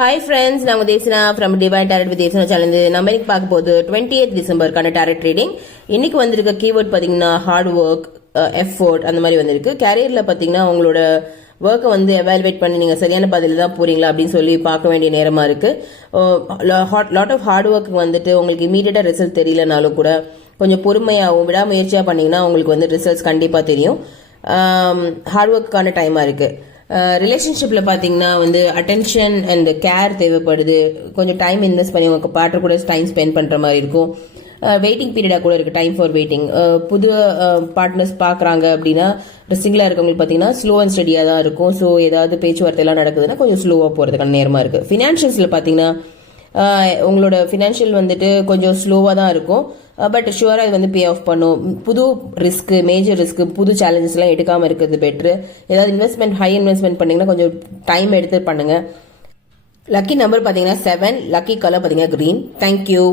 Hi friends, நான் உங்கள் Deshana from divine tarot with Deshana channel. நம்ம இன்னைக்கு பார்க்க போது 28th டிசம்பருக்கான டேரட் ட்ரேடிங். இன்னைக்கு வந்திருக்க கீவேர்ட் பார்த்தீங்கன்னா ஹார்ட் ஒர்க், எஃபோர்ட் அந்த மாதிரி வந்திருக்கு. கேரியரில் பார்த்தீங்கன்னா உங்களோட ஒர்க்கை வந்து எவாலுவேட் பண்ணி நீங்கள் சரியான பதில் தான் போறீங்களா அப்படின்னு சொல்லி பார்க்க வேண்டிய நேரமா இருக்கு. லாட் ஆஃப் ஹார்ட் ஒர்க்கு வந்துட்டு உங்களுக்கு இமீடியட்டா ரிசல்ட் தெரியலனாலும் கூட கொஞ்சம் பொறுமையாகவும் விடாமுயற்சியாக பண்ணீங்கன்னா உங்களுக்கு வந்து ரிசல்ட்ஸ் கண்டிப்பாக தெரியும். ஹார்ட் ஒர்க்குக்கான டைமாக இருக்கு. ரிலேஷன்ஷிப்பில் பார்த்தீங்கன்னா வந்து அட்டென்ஷன் அண்ட் கேர் தேவைப்படுது. கொஞ்சம் டைம் இன்வெஸ்ட் பண்ணி உங்கள் பார்ட்னர் கூட டைம் ஸ்பெண்ட் பண்ணுற மாதிரி இருக்கும். வெயிட்டிங் பீரியடாக கூட இருக்குது, டைம் ஃபார் வெயிட்டிங். புது பார்ட்னர்ஸ் பார்க்குறாங்க அப்படின்னா சிங்கிளாக இருக்கவங்களுக்கு பார்த்தீங்கன்னா ஸ்லோ அண்ட் ஸ்டடியாக தான் இருக்கும். ஸோ ஏதாவது பேச்சுவார்த்தையெல்லாம் நடக்குதுன்னா கொஞ்சம் ஸ்லோவாக போகிறதுக்கான நேரமாக இருக்குது. ஃபினான்ஷியல்ஸில் பார்த்தீங்கன்னா உங்களோட ஃபினான்ஷியல் வந்துட்டு கொஞ்சம் ஸ்லோவாக தான் இருக்கும். பட் ஷுவராக இது வந்து பே ஆஃப் பண்ணும். புது ரிஸ்க், மேஜர் ரிஸ்க், புது சேலஞ்சஸ்லாம் எடுக்காமல் இருக்கிறது பெட்ரு. ஏதாவது இன்வெஸ்ட்மெண்ட், ஹை இன்வெஸ்ட்மெண்ட் பண்ணிங்கன்னா கொஞ்சம் டைம் எடுத்து பண்ணுங்க. லக்கி நம்பர் பார்த்தீங்கன்னா 7, லக்கி கலர் பார்த்தீங்கன்னா கிரீன். தேங்க்யூ.